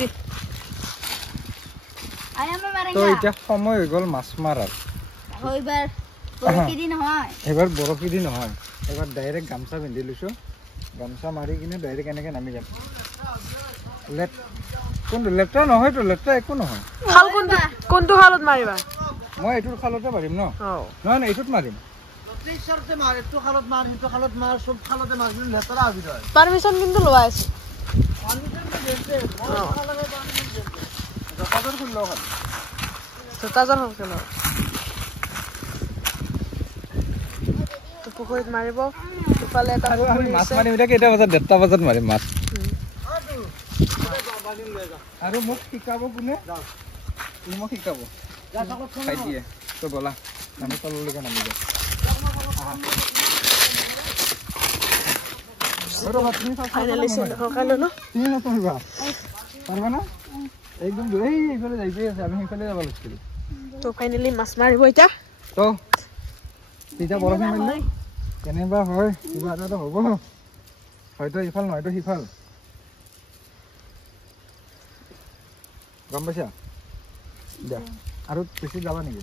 বেছি তো এটা সময় হৈ গল মাছ মাৰাৰ হইবাৰ বৰকি দি নহয় এবাৰ বৰকি দি নহয় এবাৰ ডাইৰেক্ট গামছা পিন্ধি লৈছো গামছা মাৰি কিনে ডাইৰেক্ট এনেকে নামি যাম কোনটো লেট্ৰা নহয় তো লেট্ৰা একো নহয় খাল কোনটো খালত মাৰিবা মই এইটোৰ খালতে মাৰিম ন নহয় নহয় এইটোত মাৰিম লেট্ৰাতে মাৰ এইটো খালত মাৰ সেইটো খালত মাৰ সব খালতে মাৰ কিন্তু লেট্ৰা আবি হয় পাৰমিশন কিন্তু লোৱা আছে পাৰমিশন দিতে মই খালতে পাৰমিশন দিতে জতাজৰ কোন লগ আছে জতাজৰ হল তো পুখুৰীত মাৰিব ইফালে এটা আমি মাছ মাৰিম এটা কেইটা বজাত 1:30 বজাত মাৰিম মাছ আৰু মোক শিকাব কোনে ই মোক শিকাব খাই দিয়ে তো বলা আমি তললৈকে নামি যাম ফাইনালি সকালে ন তুমি নতৰিবা পাৰবা না একদম এই ইফালে যাইতে আছে আমি ইফালে যাব লাগিছিল তো ফাইনালি মাছ মাৰিব এটা তো তিতা বৰফ মিললে কেনেবা হয় কিবা এটা হ'ব হয়তো ইফাল নহয়তো সিফাল গম পাইছা দিয়া আৰু বেছি যাবা নেকি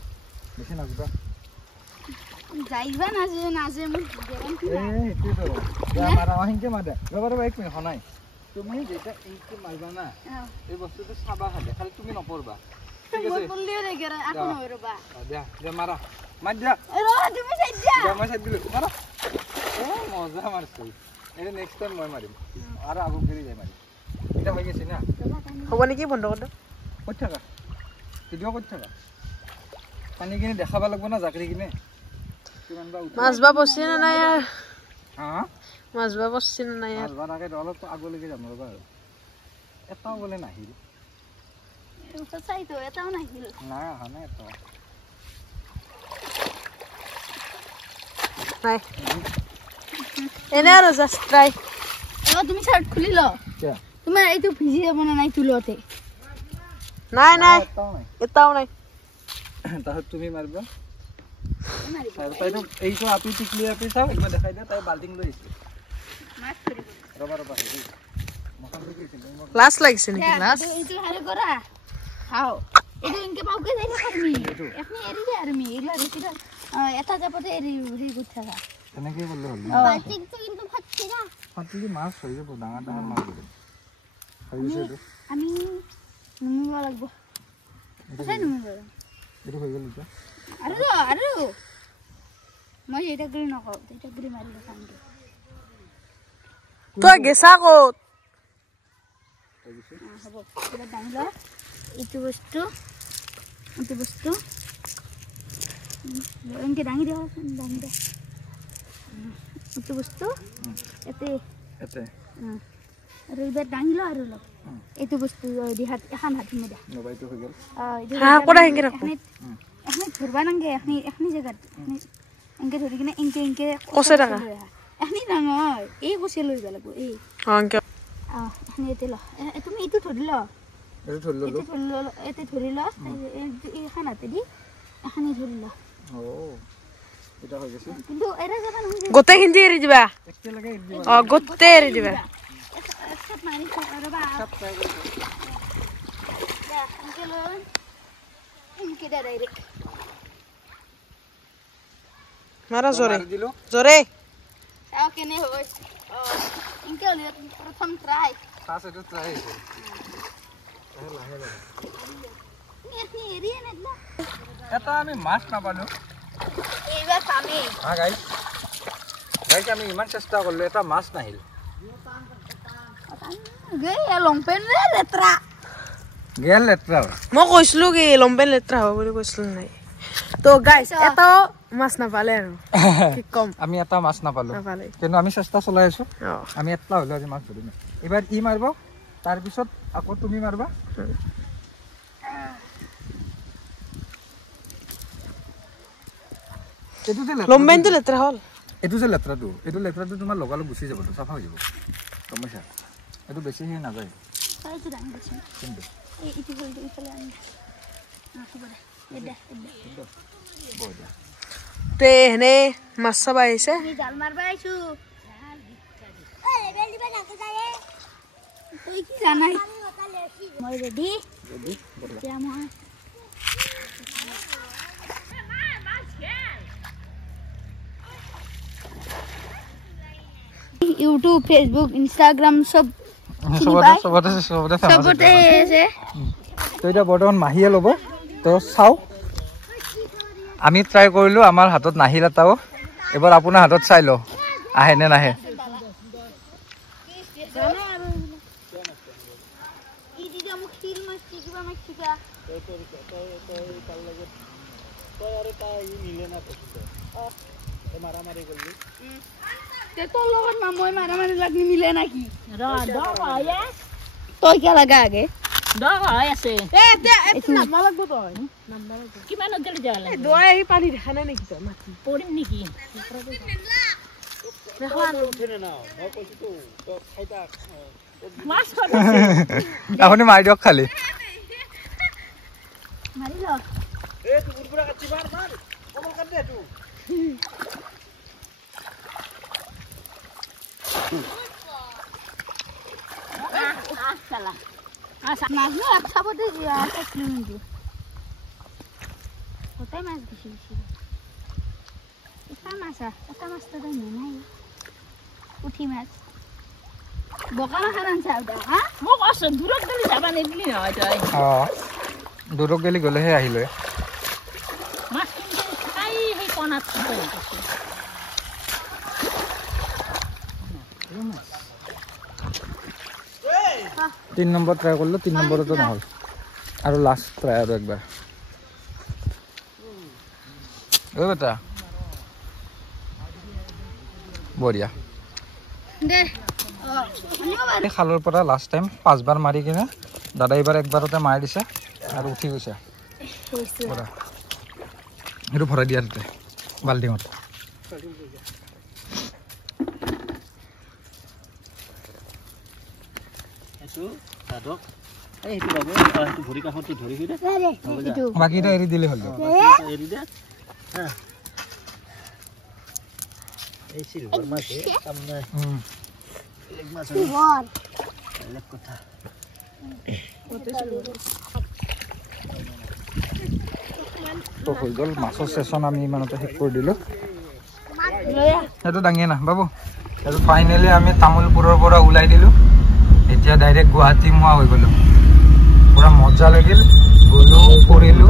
বেছি নাযাবা যাইবা নাজে মোৰ গেৰান্টি নাই এই তো যা মাৰা আহিকে মাদে ৰবা এক মিনিট হনাই তুমি যেটা ইনকে মারবা না এই বস্তুটো সাবা খালে খালি তুমি নপরবা ঠিক আছে মই বললিও রে গেরা এখন হইরবা দিয়া দে মারা মার যা র তুমি সাইড যা মই সাইড দিলো মারা মজা মারছো এটা নেক্সট টাইম মই মারিম আর আগু ফিরে যাই মারি এটা হই গেছে না হ'ব নেকি বন্ধ কর দে কত থাকা ভিডিও কত থাকা পানি কিনে দেখাবা লাগবো না জাকরি কিনে কিমান বা মাছ বা বসছে না নাই হ্যাঁ মাছ বা বসছে না নাই মাছ বানাকে অলপ আগলৈকে যাম ৰবা এটাও বলে নাহিল এটা চাই তো এটাও নাহিল না হানা এটা নাই এনে আৰু জাস্ট ট্রাই তুমি শার্ট খুলি ল কে তোমার এইটো ভিজি যাব না নাই তুলতে নাই নাই এটাও নাই তাহলে তুমি মারবা তাইতো এইটো আপি টিকলি আপি চাও একবার দেখাই দে তাই বালটিং লৈ আহিছে মাছ ধৰিব ৰবা হেৰি মখন দেখিছিল ক্লাস লাগিছে নেকি ক্লাস এইটো হাৰে কৰা খাও এইটো ইনকে পাউকে যাই না তুমি এখনি এৰি দে আৰু মি এলা ৰেছি এটা জাপতে এৰি গুড থাকা এনেকে বললে হল বালটিং তো কিন্তু ফাটছে না ফাটলি মাছ হৈ যাব ডাঙৰ ডাঙৰ মাছ হৈ গৈছে আমি নুমিব লাগিব কোথায় নুমিব এইটো হৈ গ'ল এতিয়া আৰু মই এটা কৰি নকওঁ এটা কৰি মাৰিলে কামটো তই গেছা ক'ত হ'ব কিবা দাঙি ল এইটো বস্তু এনেকে দাঙি দে এইটো বস্তু এতে আৰু এইবাৰ দাঙি ল আৰু অলপ এইটো বস্তু দিহাত এখন হাত মে দে নবাইটো হৈ গ'ল ক'ত আহিকে ৰাখো এখনি ধৰবা নাংগে এখনি জায়গাত এনকে ধৰি কিনে এনকে কছে থাকা এখনি নহয় এই কছে লৈ যাব লাগিব এই এনকে এখনি এতে ল তুমি এইটো ধৰি ল এতে ধৰি ল এই খানাতে দি এখনি ধৰি ল এটা হৈ গৈছে কিন্তু এৰা যাবা নহয় গোটে হিন্দি এৰি দিবা একেলগে এৰি দিবা গোটে এৰি দিবা সব মাৰি ৰবা সব ট্ৰাই কৰি যা এনকে ল এনকে ডাইৰেক্ট মারা জোরে জোরে তাও কেনে হয় ইনকে হলি প্রথম ট্রাই ফার্স্ট এটা ট্রাই আছে লাহে লাহে আপনি এরিয়া না এটা আমি মাছ না পালো এইবার পামি হ্যাঁ গাইস আমি ইমান চেষ্টা করলো এটা মাছ নাহিল গেই লংপেন লেত্রা গেল লেত্রা মই কইছলো কি লংপেন লেত্রা হ'ব বুলি কইছলো নাই তো গাইস এটা মাছ না পালে আৰু কি কম আমি এটা মাছ না পালো কিন্তু আমি চেষ্টা চলাই আছো আমি এটা হলো আজি মাছ ধৰিম এবাৰ ই মাৰব তাৰ পিছত আকৌ তুমি মাৰবা এটো যে লম্বেন যে লেত্ৰা হল এটো যে লেত্ৰাটো তোমাৰ লগালো গুছি যাব তো সাফা হৈ যাব সমস্যা এটো বেছি হে না যায় তাইতো দাম দিছে কিন্তু এই ইতি হল দি ফলে আনি খবর এডা বড়া তে হেনে মাছ সব আইছে আমি জাল মারবা আইছু এ লেবেল দিবা নাকে যায় তুই কি জানাই আমি ওটা লেখি মই ৰেডি এতিয়া মই YouTube, Facebook, Instagram সব সবতে সবতে আছে তো এটা বৰ্তমান মাহিয়ে ল'ব তো চাও আমি ট্ৰাই কৰিলো আমাৰ হাতত নাহিল এটাও এবাৰ আপোনাৰ হাতত চাই ল আহে নে নাহে তই কে লাগা আগে আপুনি মাৰি দিয়ক খালি উঠি মাছ বকানা খান দূৰক গেলি গ'লেহে আহিলে তিন নম্বৰ ট্ৰাই কৰিলো 3 নম্বৰতো নহল আৰু লাষ্ট ট্ৰাই আৰু একবাৰ ও বেটা বঢ়িয়া দে এই খালৰ পৰা লাষ্ট টাইম 5 বাৰ মাৰি কিনে দাদা এবাৰ একবাৰতে মাৰি দিছে আৰু উঠি গৈছে পুৰা সেইটো ভৰাই দিয়া তাতে বাল্টিঙত বাকিটা এৰি দিলে হ'ল তো হৈ গ'ল মাছৰ সেশন আমি ইমানতে শেষ কৰি দিলো সেইটো ডাঙিয়ে না বাবু সেইটো ফাইনেলি আমি তামুলপুৰৰ পৰা ওলাই দিলো এতিয়া ডাইৰেক্ট গুৱাহাটী মোৱা হৈ গ'লো পুৰা মজা লাগিল গ'লো কৰিলো